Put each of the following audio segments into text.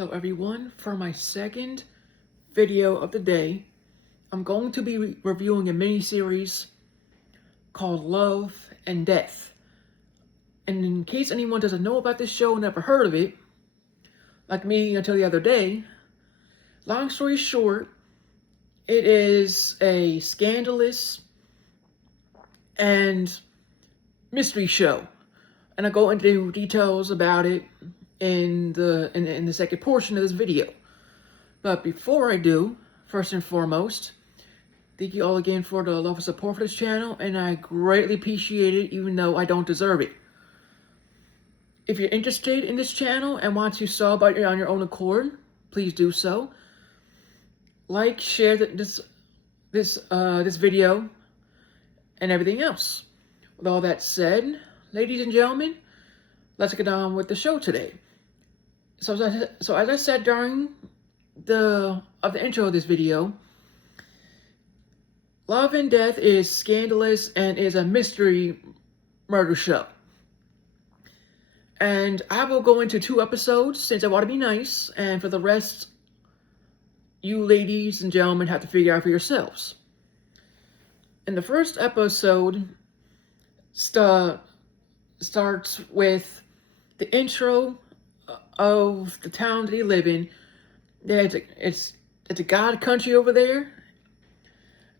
Hello everyone, for my second video of the day, I'm going to be reviewing a mini-series called Love and Death. And in case anyone doesn't know about this show, never heard of it, like me until the other day, long story short, it is a scandalous and mystery show. And I go into details about it in the second portion of this video. But before I do, first and foremost, thank you all again for the love and support for this channel, and I greatly appreciate it even though I don't deserve it. If you're interested in this channel and want to sub on your own accord, please do so. Like, share this video, and everything else. With all that said, ladies and gentlemen, let's get on with the show today. So as I said during the intro of this video, Love and Death is scandalous and is a mystery murder show. And I will go into 2 episodes since I want to be nice, and for the rest, you ladies and gentlemen have to figure out for yourselves. And the first episode starts with the intro of the town that they live in. It's a God country over there,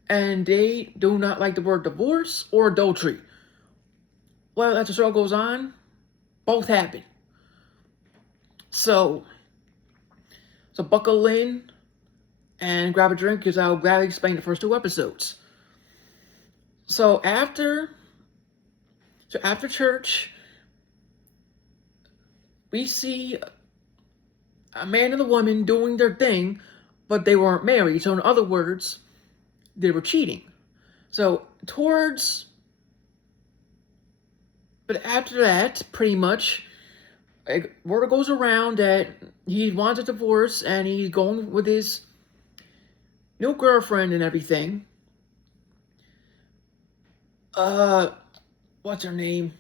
and they do not like the word divorce or adultery. Well, as the show goes on, both happen. So buckle in and grab a drink, because I'll gladly explain the first 2 episodes. So after church, we see a man and a woman doing their thing, but they weren't married. So in other words, they were cheating. But after that, pretty much, word goes around that he wants a divorce and he's going with his new girlfriend and everything. What's her name?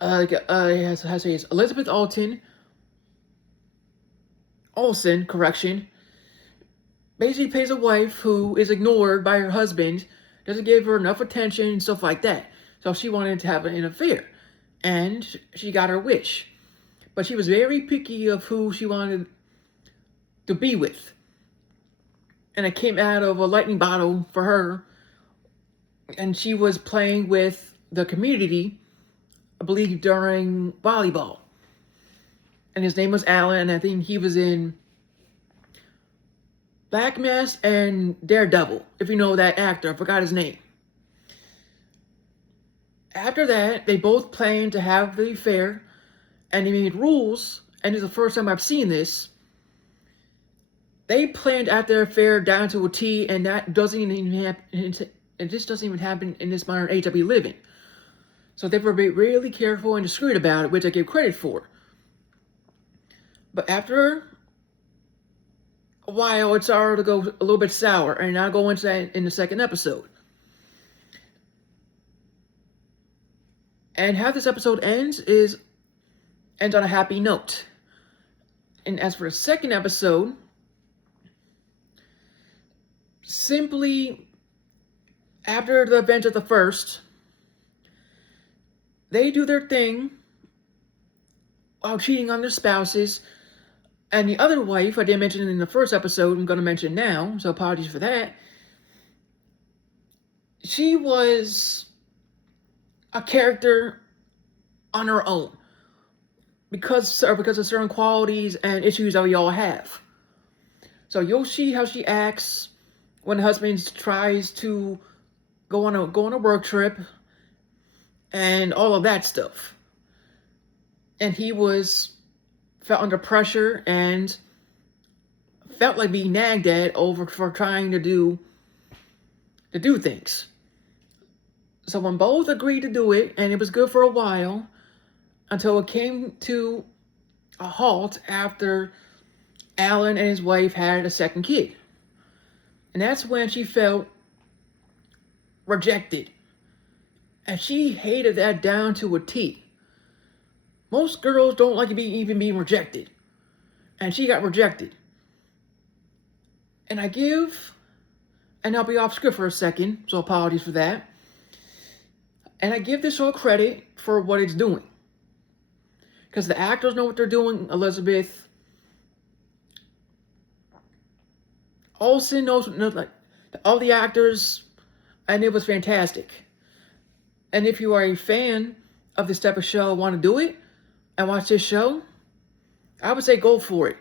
Has to say it's Elizabeth Olsen, correction. Basically plays a wife who is ignored by her husband, doesn't give her enough attention and stuff like that. So she wanted to have an affair, and she got her wish. But she was very picky of who she wanted to be with. And it came out of a lightning bottle for her, and she was playing with the community, I believe during volleyball. And his name was Alan, and I think he was in Black Mass and Daredevil, if you know that actor. I forgot his name. After that, they both planned to have the affair, and they made rules, and it's the first time I've seen this. They planned out their affair down to a T, and that doesn't even happen. And this doesn't even happen in this modern age that we live in. So they were really careful and discreet about it, which I give credit for. But after a while, it started to go a little bit sour, and I'll go into that in the second episode. And how this episode ends on a happy note. And as for the second episode, simply after the event of the first, they do their thing while cheating on their spouses. And the other wife, I didn't mention in the first episode, I'm going to mention now, so apologies for that. She was a character on her own because of certain qualities and issues that we all have. So you'll see how she acts when the husband tries to go on a work trip and all of that stuff. And he felt under pressure and felt like being nagged at for trying to do things. So when both agreed to do it, and it was good for a while, until it came to a halt after Alan and his wife had a second kid. And that's when she felt rejected. And she hated that down to a T. Most girls don't like even being rejected. and she got rejected. And I'll be off script for a second, so apologies for that. And I give this show credit for what it's doing. Because the actors know what they're doing. Elizabeth Olsen knows, like, all the actors, and it was fantastic. And if you are a fan of this type of show, want to do it, and watch this show, I would say go for it.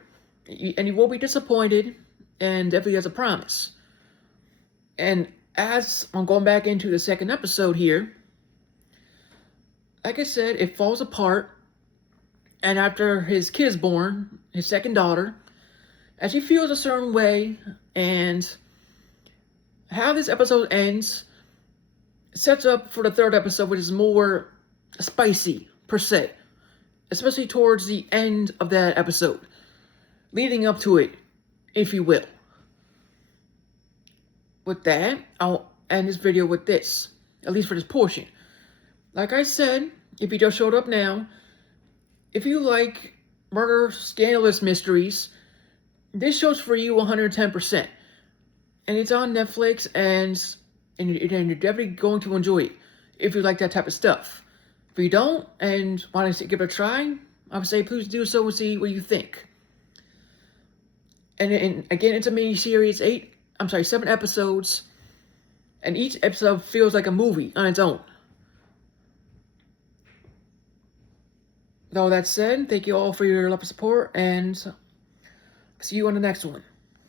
And you won't be disappointed, and definitely as a promise. And as I'm going back into the second episode here, like I said, it falls apart. And after his kid is born, his second daughter, as she feels a certain way, and how this episode ends sets up for the third episode, which is more spicy, per se. Especially towards the end of that episode. Leading up to it, if you will. With that, I'll end this video with this. At least for this portion. Like I said, if you just showed up now, if you like murder scandalous mysteries, this show's for you 110%. And it's on Netflix, and you're definitely going to enjoy it if you like that type of stuff. If you don't and want to give it a try, I would say please do so and see what you think. And again, it's a mini series, 7 episodes, and each episode feels like a movie on its own. With all that said, thank you all for your love and support, and see you on the next one.